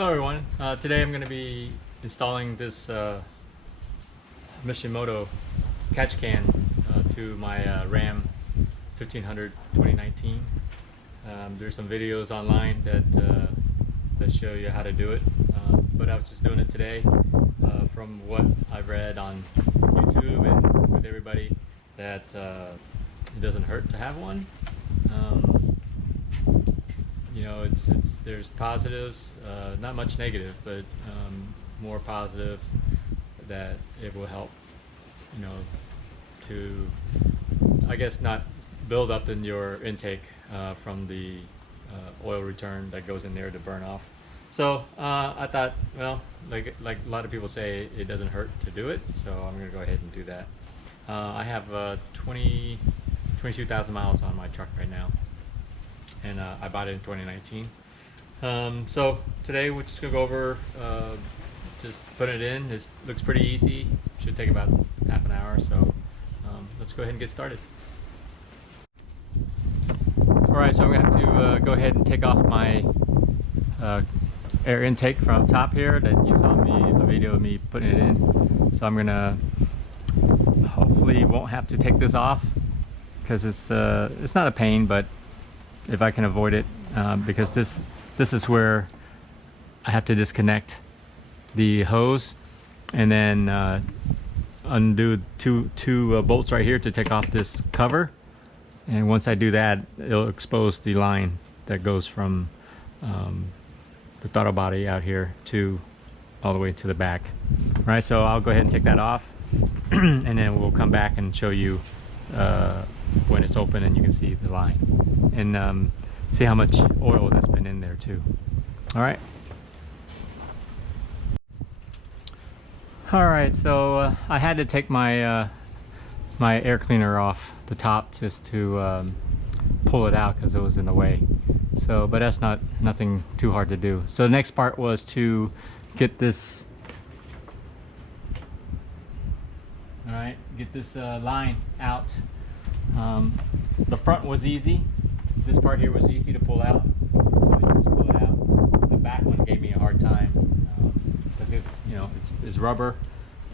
Hello everyone. Today I'm going to be installing this Mishimoto catch can to my Ram 1500 2019. There's some videos online that show you how to do it, but I was just doing it today from what I've read on YouTube and with everybody that it doesn't hurt to have one. You know, there's positives, not much negative, but more positive, that it will help, you know, to, I guess, not build up in your intake from the oil return that goes in there to burn off. So I thought, well, like a lot of people say, it doesn't hurt to do it, so I'm gonna go ahead and do that. I have 22,000 miles on my truck right now, and I bought it in 2019. So today we're just gonna go over just putting it in. It looks pretty easy. Should take about half an hour. So let's go ahead and get started. All right, so I'm gonna have to go ahead and take off my air intake from top here that you saw a video of me putting it in. So I'm gonna hopefully won't have to take this off, because it's not a pain, but if I can avoid it, because this is where I have to disconnect the hose and then undo two bolts right here to take off this cover. And once I do that, it'll expose the line that goes from the throttle body out here to all the way to the back. All right, so I'll go ahead and take that off and then we'll come back and show you when it's open and you can see the line, and see how much oil that's been in there too. All right. All right, so I had to take my my air cleaner off the top just to pull it out because it was in the way. So, but that's nothing too hard to do. So the next part was to get this. All right, get this line out. The front was easy. This part here was easy to pull out, so you just pull it out. The back one gave me a hard time because it's rubber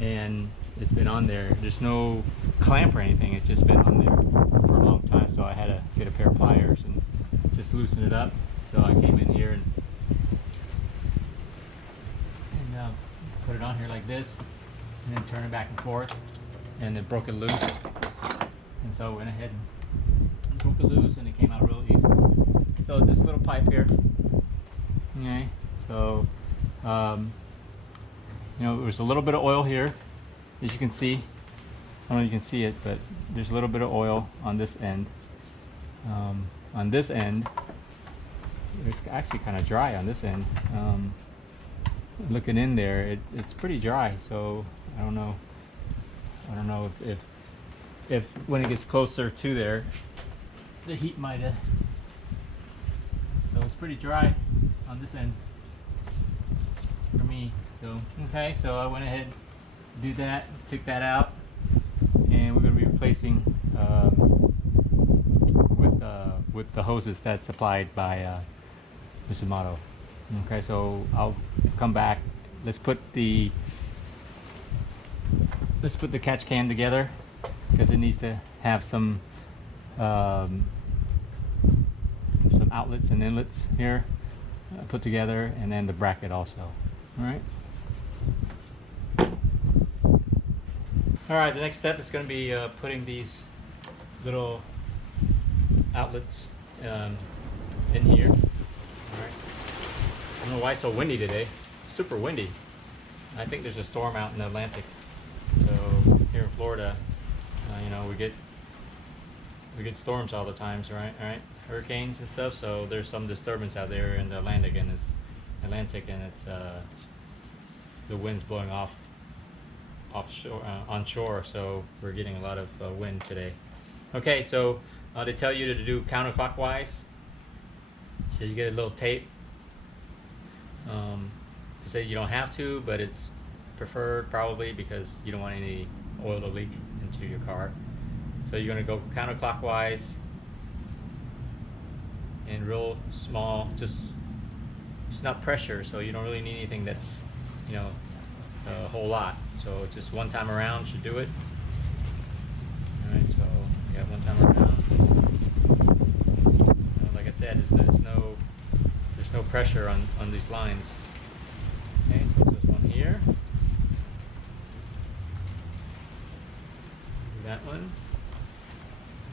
and it's been on there. There's no clamp or anything. It's just been on there for a long time. So I had to get a pair of pliers and just loosen it up. So I came in here and put it on here like this, and then turn it back and forth, and it broke it loose. And so I went ahead and broke it loose, and it came out real easy. So this little pipe here, okay, so you know, there's a little bit of oil here, as you can see. I don't know if you can see it, but there's a little bit of oil on this end. On this end, it's actually kind of dry on this end. Looking in there, it's pretty dry, so I don't know if when it gets closer to there, the heat might have. So it's pretty dry on this end for me. So okay, so I went ahead, did that, took that out, and we're going to be replacing with the hoses that's supplied by Mishimoto. Okay, so I'll come back. Let's put the catch can together, because it needs to have some outlets and inlets here put together, and then the bracket also. All right. All right, the next step is going to be putting these little outlets in here. All right. I don't know why it's so windy today. Super windy. I think there's a storm out in the Atlantic. So here in Florida, you know, we get storms all the times, right? Hurricanes and stuff. So there's some disturbance out there in the Atlantic, and it's the wind's blowing onshore. So we're getting a lot of wind today. Okay, so they tell you to do counterclockwise. So you get a little tape. They say you don't have to, but it's preferred probably because you don't want any oil to leak into your car. So you're going to go counterclockwise and real small, just not pressure, so you don't really need anything that's, you know, a whole lot. So just one time around should do it. All right, so yeah, one time around. Like I said, there's no pressure on these lines. Okay, so this one here. That one,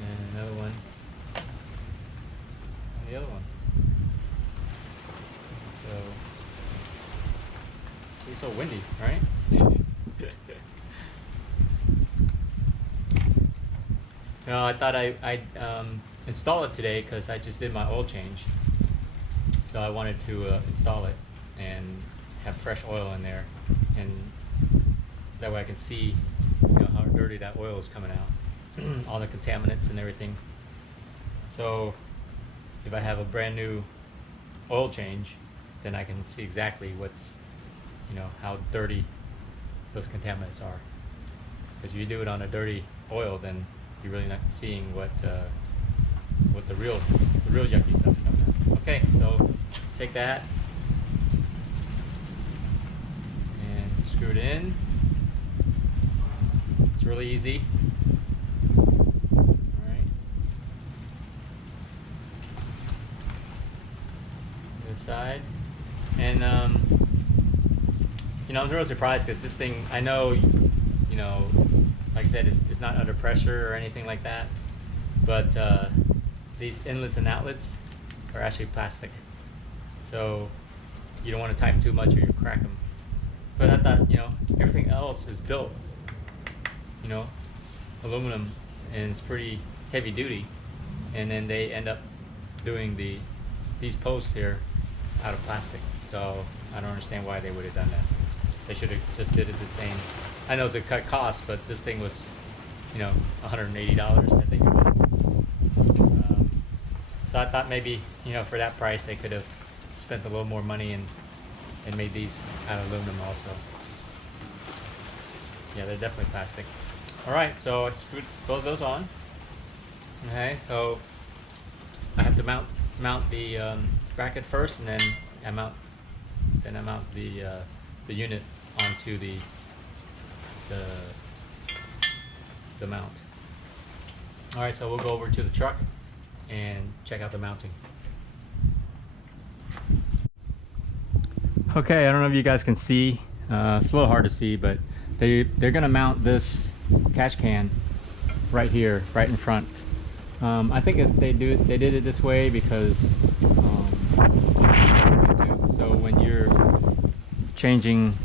and another one, and the other one. So it's so windy, right? No, I thought I'd install it today because I just did my oil change. So I wanted to install it and have fresh oil in there, and that way I can see, you know, how dirty that oil is coming out, all the contaminants and everything. So if I have a brand new oil change, then I can see exactly what's, you know, how dirty those contaminants are. Because if you do it on a dirty oil, then you're really not seeing what the real yucky stuff's coming out. Okay, so take that and screw it in. It's really easy. Alright. This side. And you know, I'm really surprised because this thing, I know, you know, like I said, it's not under pressure or anything like that, but these inlets and outlets are actually plastic, so you don't want to tighten too much or you'll crack them. But I thought, you know, everything else is built, you know, aluminum, and it's pretty heavy duty, and then they end up doing these posts here out of plastic. So I don't understand why they would have done that. They should have just did it the same. I know to cut costs, but this thing was, you know, $180, I think it was. So I thought maybe, you know, for that price they could have spent a little more money and made these out of aluminum also. Yeah, they're definitely plastic. All right, so I screwed both of those on. Okay, so I have to mount the bracket first, and then I mount the unit onto the mount. All right, so we'll go over to the truck and check out the mounting. Okay, I don't know if you guys can see. It's a little hard to see, but they're gonna mount this catch can right here, right in front. I think they did it this way because so when you're changing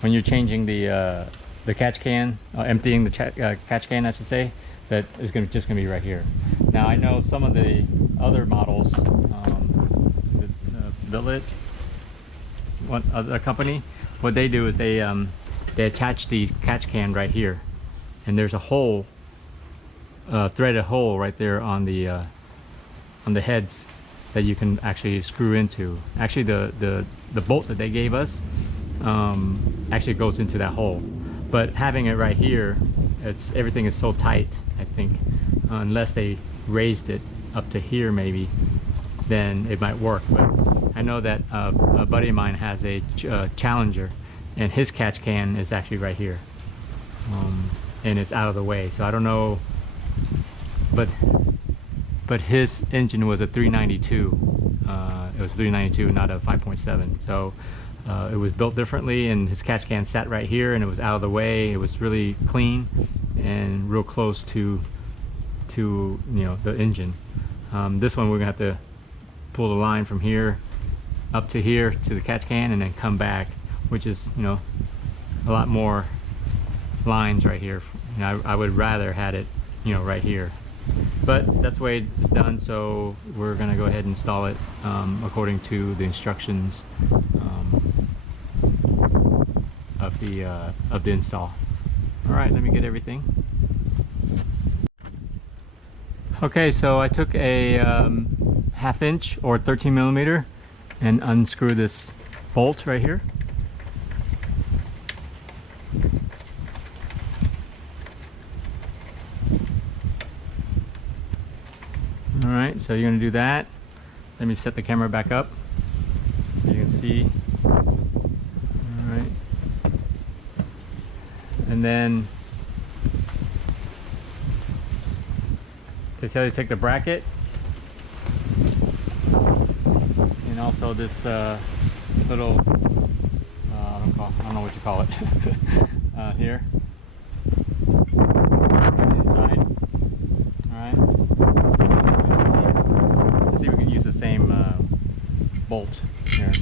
the catch can, emptying the catch can, I should say, that is just gonna be right here. Now I know some of the other models, is it Village, one other company, what they do is they attach the catch can right here, and there's a hole, threaded hole right there on the heads that you can actually screw into. Actually, the bolt that they gave us actually goes into that hole, but having it right here, everything is so tight. I think unless they raised it up to here maybe, then it might work. But I know that a buddy of mine has a Challenger, and his catch can is actually right here, and it's out of the way. So I don't know, but his engine was a 392. It was 392, not a 5.7. So it was built differently, and his catch can sat right here, and it was out of the way. It was really clean and real close to you know, the engine. This one we're gonna have to pull the line from here up to here to the catch can and then come back, which is, you know, a lot more lines right here. You know, I would rather had it, you know, right here, but that's the way it's done. So we're gonna go ahead and install it according to the instructions of the install. All right, let me get everything. Okay, so I took a 1/2 inch or 13 millimeter and unscrew this bolt right here. All right, so you're gonna do that. Let me set the camera back up. You can see. Alright. And then they tell you to take the bracket and also this little I don't know what you call it here inside. Alright, let's see if we can use the same bolt here.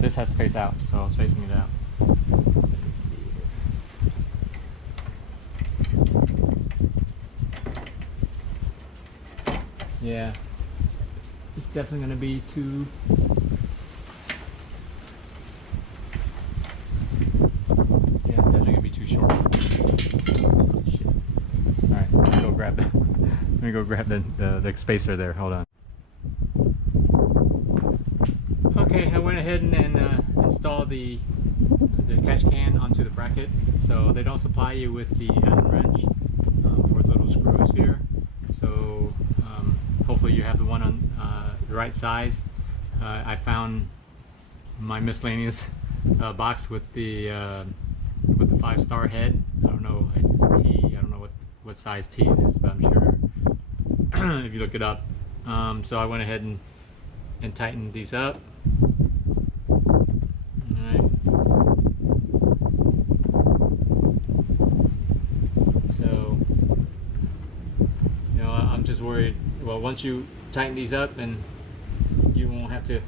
This has to face out, so I was facing it out. Let's see here. Yeah, it's definitely going to be too. Yeah, it's definitely going to be too short. Oh shit! All right, let me go grab the. Let me go grab the spacer there. Hold on. Okay, I went ahead and installed the catch can onto the bracket. So they don't supply you with the Allen wrench for the little screws here. So hopefully you have the one on the right size. I found my miscellaneous box with the 5-star head. I don't know if it's T. I don't know what size T it is, but I'm sure if you look it up. So I went ahead and tightened these up. Alright. So, you know, I'm just worried, well, once you tighten these up, then you won't have to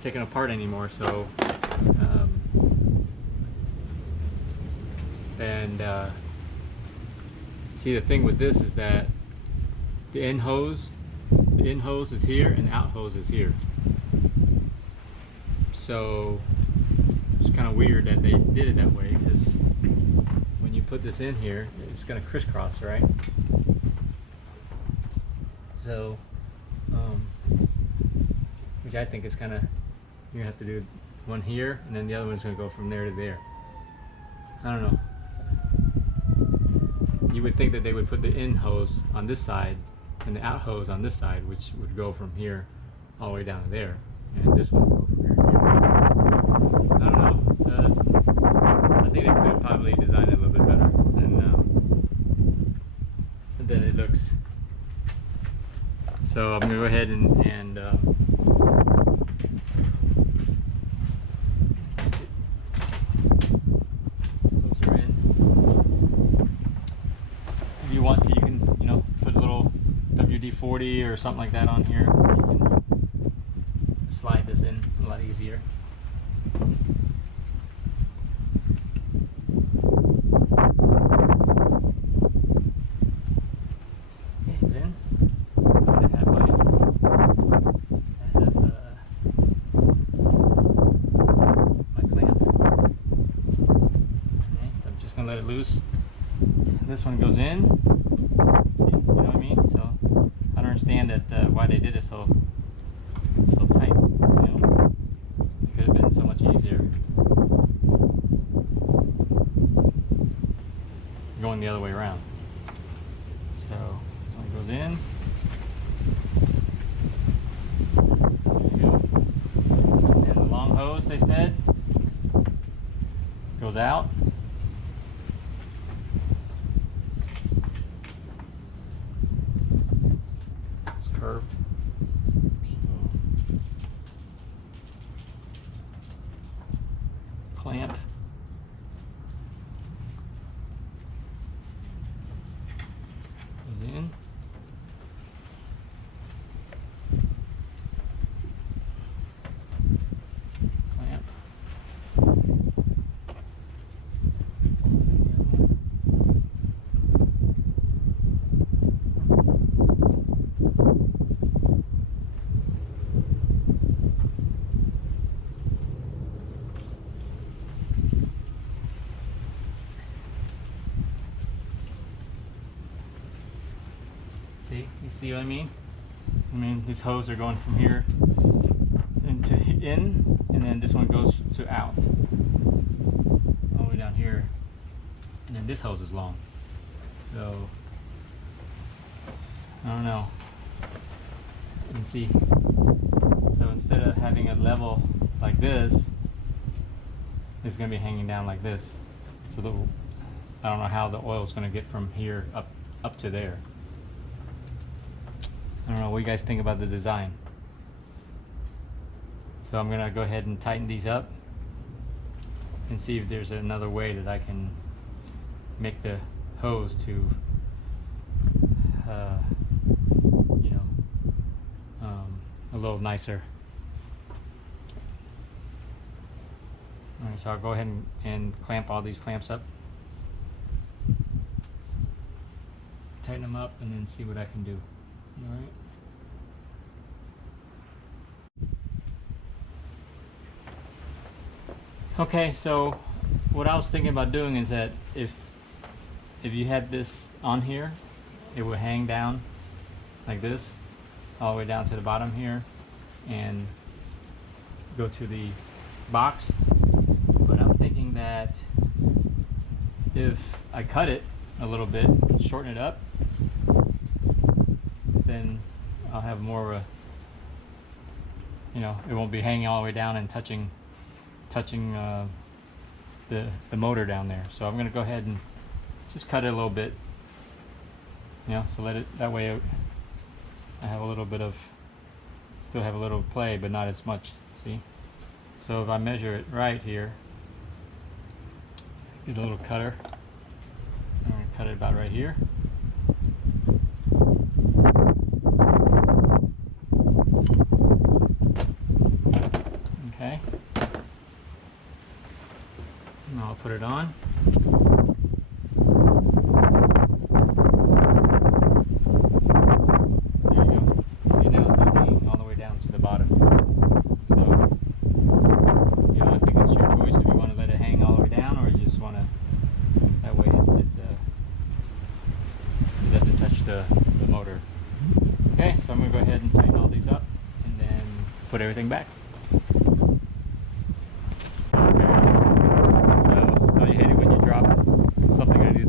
take it apart anymore. So, see, the thing with this is that the in hose is here and the out hose is here. So it's kind of weird that they did it that way, because when you put this in here, it's going to crisscross, right? So, which I think is kind of, you're going to have to do one here, and then the other one's going to go from there to there. I don't know. You would think that they would put the in hose on this side and the out hose on this side, which would go from here all the way down to there, and this one would go from here to here. I don't know. I think they could have probably designed it a little bit better than it looks. So I'm gonna go ahead and those are in. If you want to, you can, you know, put a little WD-40 or something like that on here. You can slide this in a lot easier. It's in. I'm gonna have my clamp. Okay, I'm just gonna let it loose. This one goes in. See, you know what I mean? So I don't understand that why they did it so tight. You know, it could have been so much easier going the other way around. So this one goes in. There you go. And the long hose, they said, goes out. It's curved. Clamp. Goes in. Clamp. See? You see what I mean? I mean, these hoses are going from here into in, and then this one goes to out. All the way down here. And then this hose is long. So, I don't know. You can see. So instead of having it level like this, it's going to be hanging down like this. So I don't know how the oil is going to get from here up to there. I don't know what you guys think about the design. So I'm going to go ahead and tighten these up and see if there's another way that I can make the hose to you know, a little nicer. Alright, so I'll go ahead and clamp all these clamps up, tighten them up, and then see what I can do. Alright. Okay, so what I was thinking about doing is that if you had this on here, it would hang down like this, all the way down to the bottom here, and go to the box. But I'm thinking that if I cut it a little bit, shorten it up, then I'll have more of a, you know, it won't be hanging all the way down and touching the motor down there. So I'm going to go ahead and just cut it a little bit, you know, so that way I have a little bit of, still have a little play, but not as much. See? So if I measure it right here, get a little cutter, I'm going to cut it about right here. Okay. And I'll put it on. There you go. See, now it's not hanging all the way down to the bottom. So, you know, I think it's your choice if you want to let it hang all the way down, or you just want to, that way it doesn't touch the motor. Okay, so I'm going to go ahead and tighten all these up and then put everything back.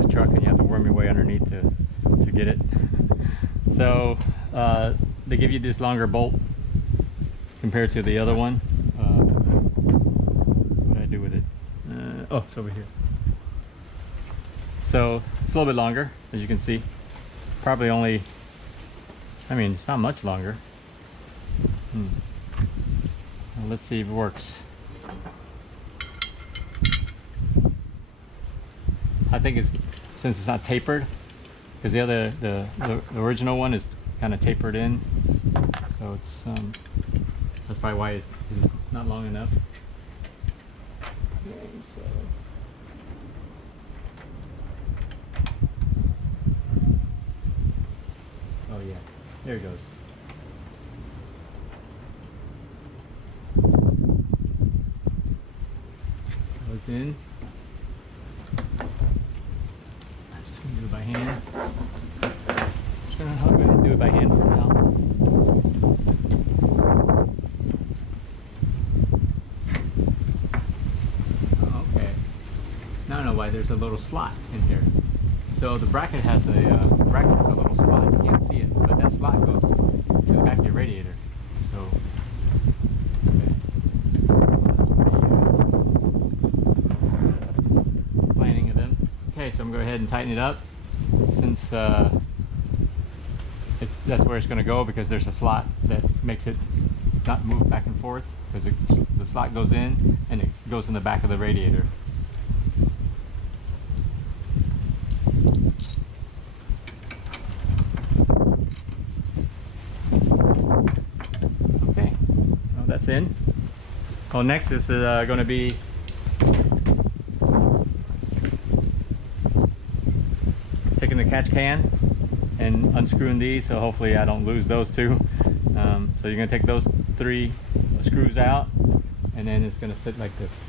Truck and you have to worm your way underneath to get it. So they give you this longer bolt compared to the other one. What did I do with it? Oh, it's over here. So it's a little bit longer, as you can see. Probably only, I mean, it's not much longer. Well, let's see if it works. I think it's, since it's not tapered, because the original one is kind of tapered in, so it's that's probably why it's not long enough. Okay, so oh yeah, there it goes. Goes in. Do it by hand. Just gonna go ahead and do it by hand for now. Okay. Now I know why there's a little slot in here. So the bracket has a little slot. You can't see it, but that slot goes to the back of your radiator. So okay. That's pretty planning of them. Okay, so I'm going to go ahead and tighten it up, since that's where it's going to go, because there's a slot that makes it not move back and forth, because the slot goes in and it goes in the back of the radiator. Okay, well, that's in. Well, next is going to be taking the catch can and unscrewing these, so hopefully I don't lose those two. So you're going to take those 3 screws out, and then it's going to sit like this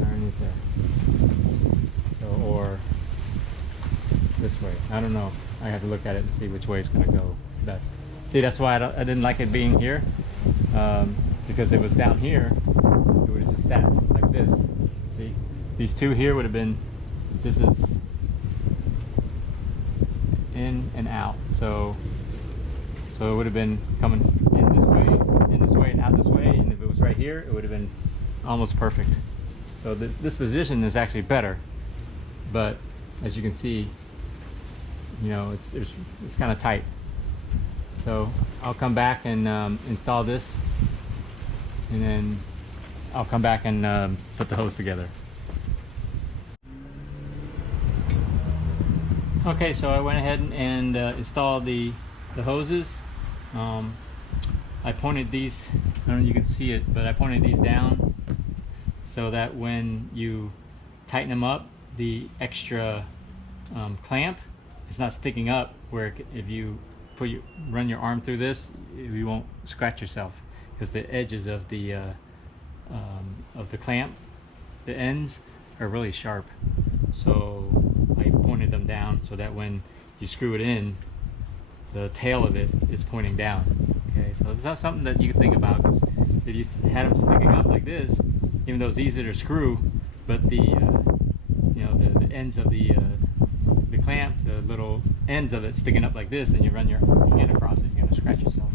underneath there. So, or this way. I don't know. I have to look at it and see which way it's going to go best. See, that's why I didn't like it being here, because it was down here. It would have just sat like this. See, these two here would have been. This is in and out. So it would have been coming in this way, and out this way. And if it was right here, it would have been almost perfect. So this position is actually better, but as you can see, you know, it's kind of tight. So I'll come back and install this, and then I'll come back and put the hose together. Okay, so I went ahead and installed the hoses. I pointed these, I don't know if you can see it, but I pointed these down so that when you tighten them up, the extra clamp is not sticking up, where if you run your arm through this, you won't scratch yourself, because the edges of the clamp, the ends are really sharp. So I pointed them down so that when you screw it in, the tail of it is pointing down. Okay, so it's not something that you can think about, because if you had them sticking up like this, even though it's easy to screw, but the you know, the ends of the clamp, the little ends of it sticking up like this, and you run your hand across it, you're going to scratch yourself.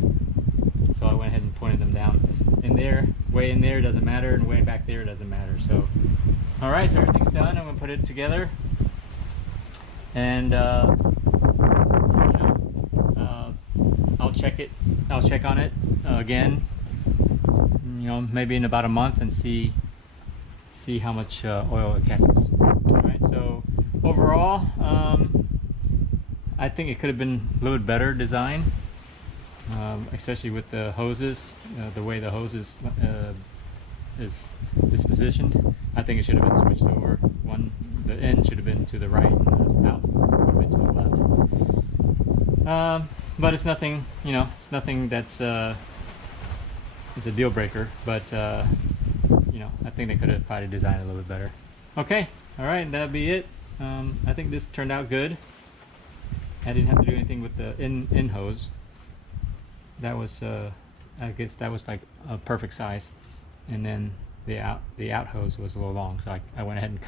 So I went ahead and pointed them down. In there, way in there doesn't matter, and way back there doesn't matter. So, all right, so everything's done. I'm going to put it together, and so, you know, I'll check it. I'll check on it again. You know, maybe in about a month, and see how much oil it catches. All right, so overall, I think it could have been a little bit better design, especially with the hoses, the way the hoses is positioned. I think it should have been switched over. The end should have been to the right, and the out would have been to the left. But it's nothing, you know, it's nothing that's is a deal breaker. But you know, I think they could have probably designed it a little bit better. Okay, all right, that'll be it. I think this turned out good. I didn't have to do anything with the in hose. That was, I guess that was like a perfect size, and then the out hose was a little long, so I went ahead and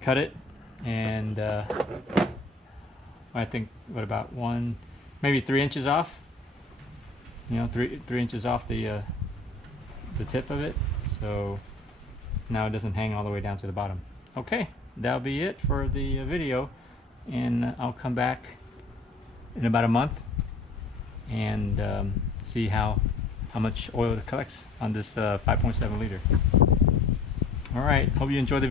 cut it, and I think what about maybe 3 inches off. You know, three inches off the tip of it, so now it doesn't hang all the way down to the bottom. Okay, that'll be it for the video, and I'll come back in about a month and see how much oil it collects on this 5.7 liter. All right, hope you enjoyed the